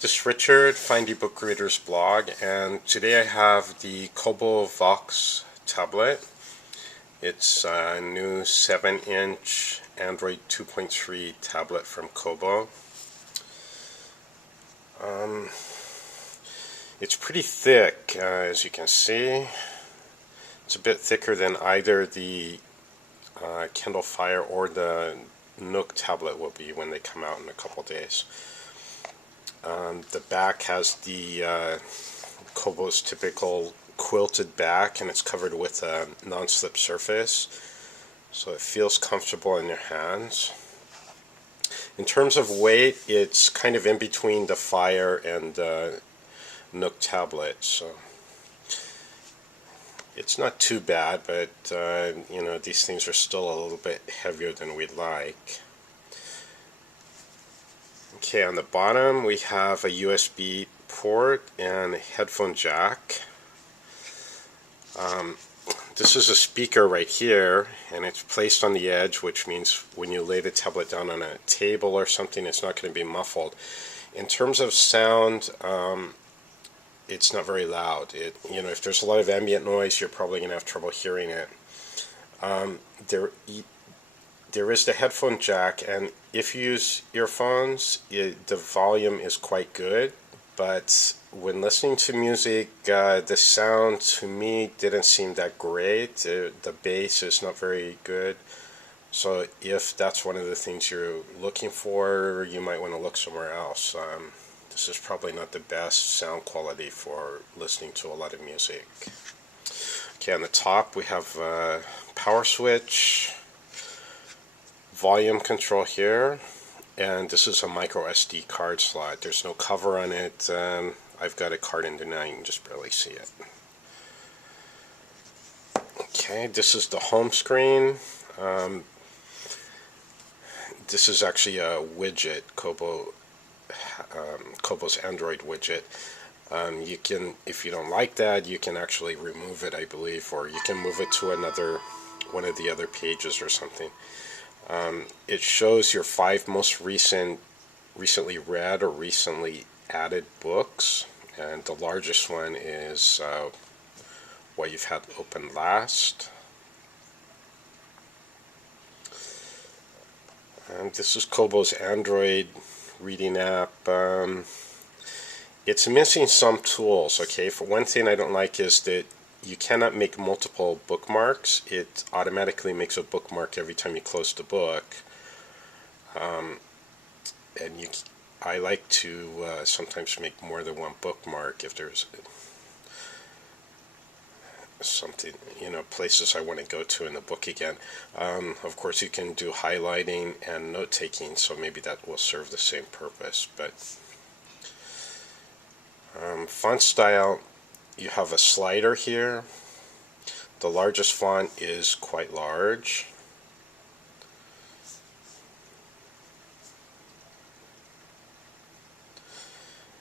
This is Richard, Find eBook Readers blog, and today I have the Kobo Vox tablet. It's a new 7-inch Android 2.3 tablet from Kobo. It's pretty thick, as you can see. It's a bit thicker than either the Kindle Fire or the Nook tablet will be when they come out in a couple days. The back has the Kobo's typical quilted back, and it's covered with a non-slip surface, so it feels comfortable in your hands. In terms of weight, it's kind of in between the Fire and the Nook tablet, so it's not too bad, but these things are still a little bit heavier than we'd like. Okay, on the bottom we have a USB port and a headphone jack. This is a speaker right here, and it's placed on the edge, which means when you lay the tablet down on a table or something, it's not going to be muffled. In terms of sound, it's not very loud. If there's a lot of ambient noise, you're probably going to have trouble hearing it. There is the headphone jack, and if you use earphones, the volume is quite good, but when listening to music, the sound to me didn't seem that great. The bass is not very good, so if that's one of the things you're looking for, you might want to look somewhere else. This is probably not the best sound quality for listening to a lot of music. Okay, on the top we have a power switch, volume control here, and this is a micro SD card slot. There's no cover on it. I've got a card in there now, you can just barely see it. Okay, this is the home screen. This is actually a widget, Kobo's Android widget. You can, if you don't like that, you can actually remove it, I believe, or you can move it to one of the other pages or something. It shows your 5 most recently read or recently added books, and the largest one is what you've had open last. And this is Kobo's Android reading app. It's missing some tools. Okay, for one thing I don't like is that you cannot make multiple bookmarks. It automatically makes a bookmark every time you close the book. I like to sometimes make more than one bookmark if there's something, places I want to go to in the book again. Of course, you can do highlighting and note-taking, so maybe that will serve the same purpose. But font style, you have a slider here. The largest font is quite large.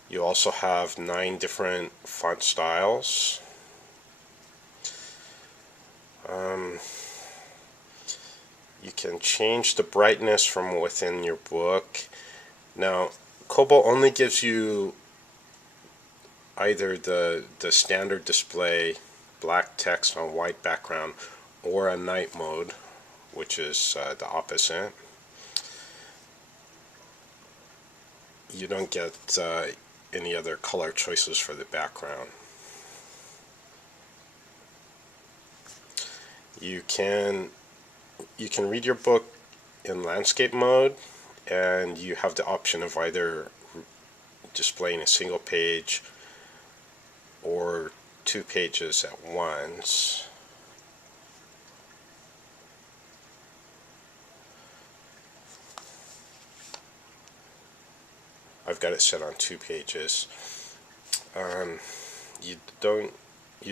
You also have 9 different font styles. You can change the brightness from within your book. Now, Kobo only gives you either the standard display, black text on white background, or a night mode, which is the opposite. You don't get any other color choices for the background. You can read your book in landscape mode, and you have the option of either displaying a single page or 2 pages at once. I've got it set on 2 pages. You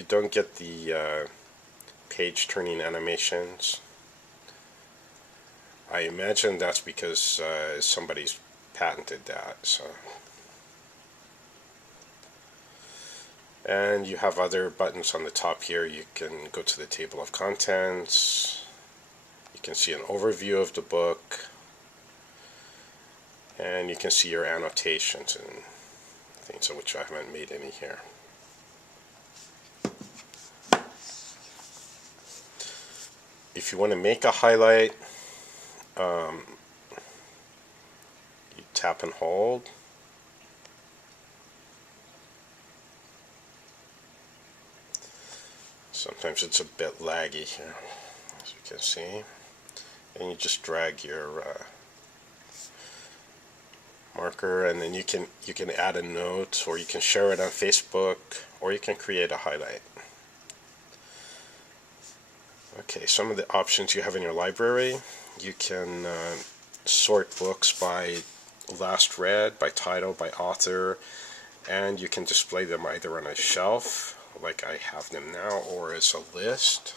don't get the page turning animations. I imagine that's because somebody's patented that. So. And you have other buttons on the top here. You can go to the table of contents. You can see an overview of the book. And you can see your annotations. And things, of which I haven't made any here. If you want to make a highlight, you tap and hold. Sometimes it's a bit laggy here, as you can see. And you just drag your marker, and then you can add a note, or you can share it on Facebook, or you can create a highlight. Okay, some of the options you have in your library: you can sort books by last read, by title, by author, and you can display them either on a shelf, like I have them now, or as a list.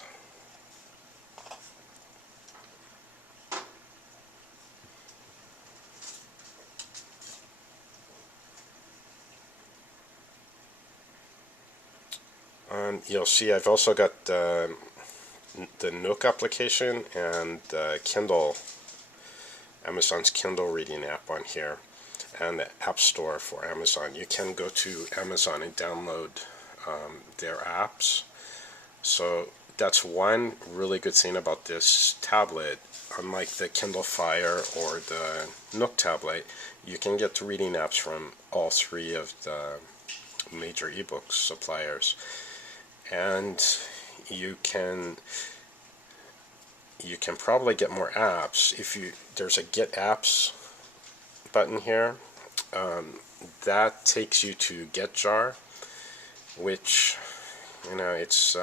You'll see I've also got the Nook application and Kindle, Amazon's Kindle reading app on here, and the App Store for Amazon. You can go to Amazon and download their apps. So that's one really good thing about this tablet. Unlike the Kindle Fire or the Nook tablet, you can get the reading apps from all three of the major ebook suppliers, and you can probably get more apps if there's a Get Apps button here. That takes you to GetJar, which, it's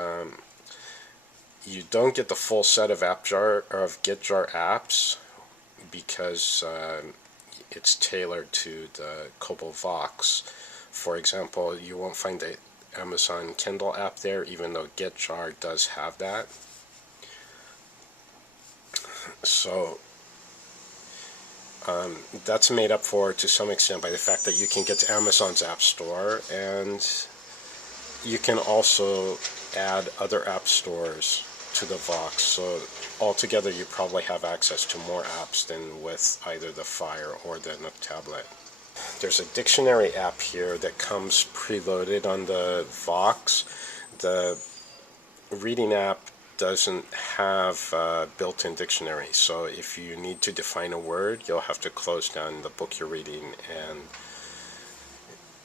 you don't get the full set of GetJar apps because it's tailored to the Kobo Vox. For example, you won't find the Amazon Kindle app there, even though GetJar does have that. So that's made up for to some extent by the fact that you can get to Amazon's App Store, and you can also add other app stores to the Vox. So altogether you probably have access to more apps than with either the Fire or the Nook tablet. There's a dictionary app here that comes preloaded on the Vox. The reading app doesn't have a built-in dictionary, so if you need to define a word, you'll have to close down the book you're reading and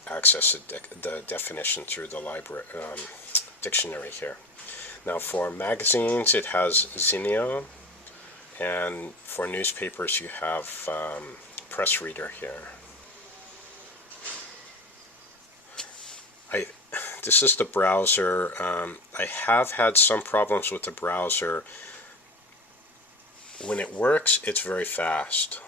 access the definition through the library dictionary here. Now for magazines, it has Zinio, and for newspapers you have Press Reader here. This is the browser. I have had some problems with the browser. When it works, it's very fast.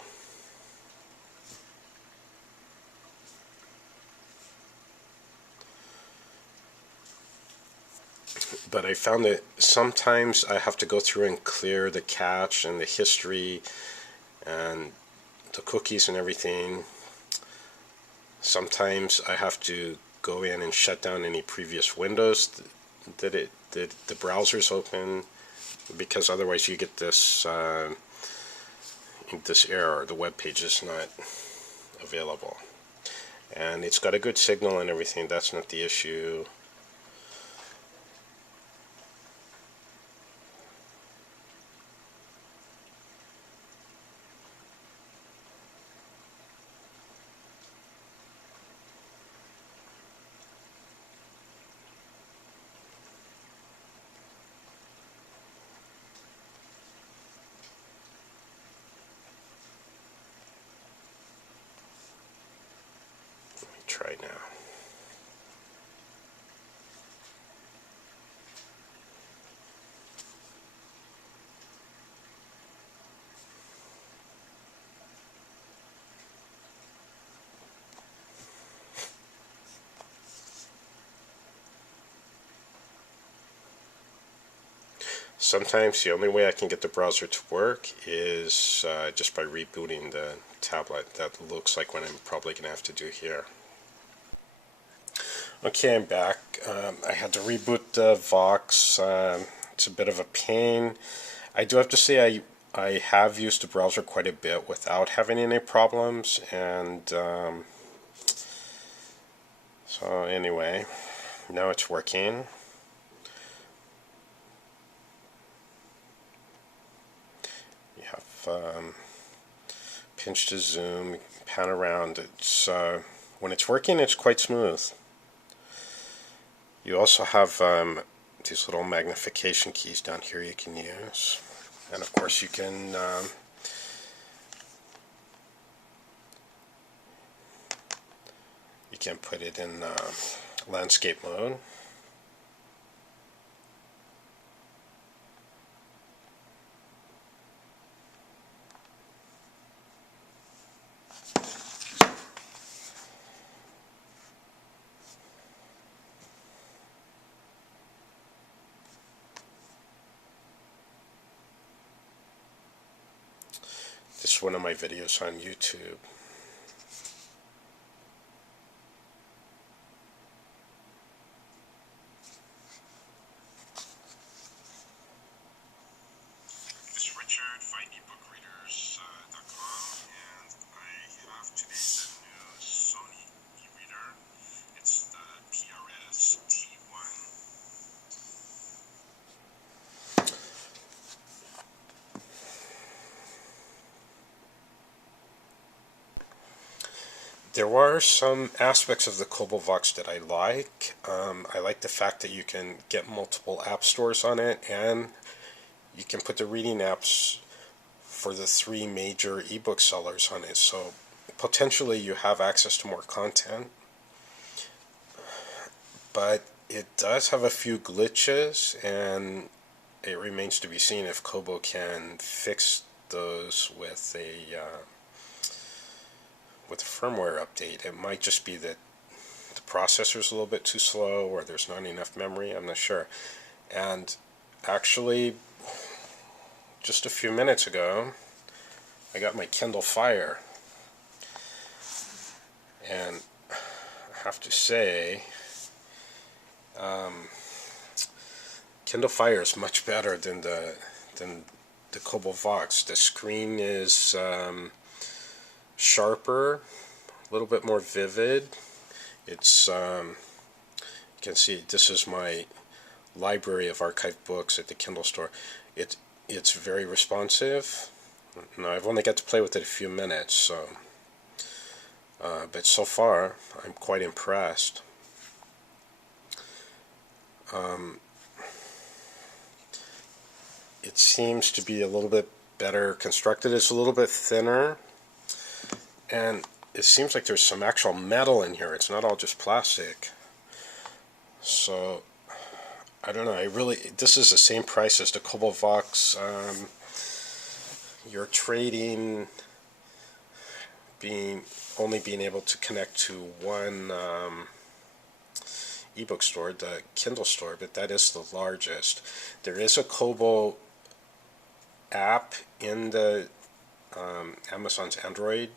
But I found that sometimes I have to go through and clear the cache and the history and the cookies and everything. Sometimes I have to go in and shut down any previous windows that the browser's open, because otherwise you get this this error: the web page is not available. And it's got a good signal and everything. That's not the issue. Try now. Sometimes the only way I can get the browser to work is just by rebooting the tablet. That looks like what I'm probably going to have to do here. Okay, I'm back. I had to reboot the Vox. It's a bit of a pain. I do have to say I have used the browser quite a bit without having any problems, and So anyway, now it's working. You have pinch to zoom, pan around. It's when it's working, it's quite smooth. You also have these little magnification keys down here you can use, and of course you can put it in landscape mode. This is one of my videos on YouTube. This is Richard, findebookreaders.com, and I have today's new Sony e-reader. It's the PRS T1. There are some aspects of the Kobo Vox that I like. I like the fact that you can get multiple app stores on it, and you can put the reading apps for the 3 major ebook sellers on it. So potentially you have access to more content. But it does have a few glitches, and it remains to be seen if Kobo can fix those with a firmware update. It might just be that the processor's a little bit too slow, or there's not enough memory, I'm not sure. And actually, just a few minutes ago, I got my Kindle Fire, and I have to say, Kindle Fire is much better than the Kobo Vox. The screen is sharper, a little bit more vivid. It's you can see this is my library of archived books at the Kindle store. It's very responsive. Now I've only got to play with it a few minutes, so but so far I'm quite impressed. It seems to be a little bit better constructed. It's a little bit thinner, and it seems like there's some actual metal in here. It's not all just plastic. So I don't know. This is the same price as the Kobo Vox. You're trading only being able to connect to one ebook store, the Kindle store, but that is the largest. There is a Kobo app in the Amazon's Android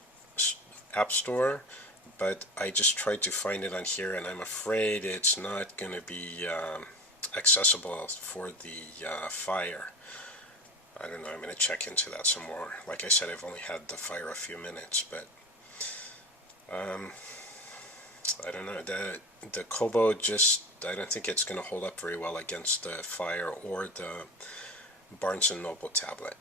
app store, but I just tried to find it on here, and I'm afraid it's not going to be accessible for the Fire. I don't know, I'm going to check into that some more. Like I said, I've only had the Fire a few minutes, but I don't know, the Kobo I don't think it's going to hold up very well against the Fire or the Barnes & Noble tablet.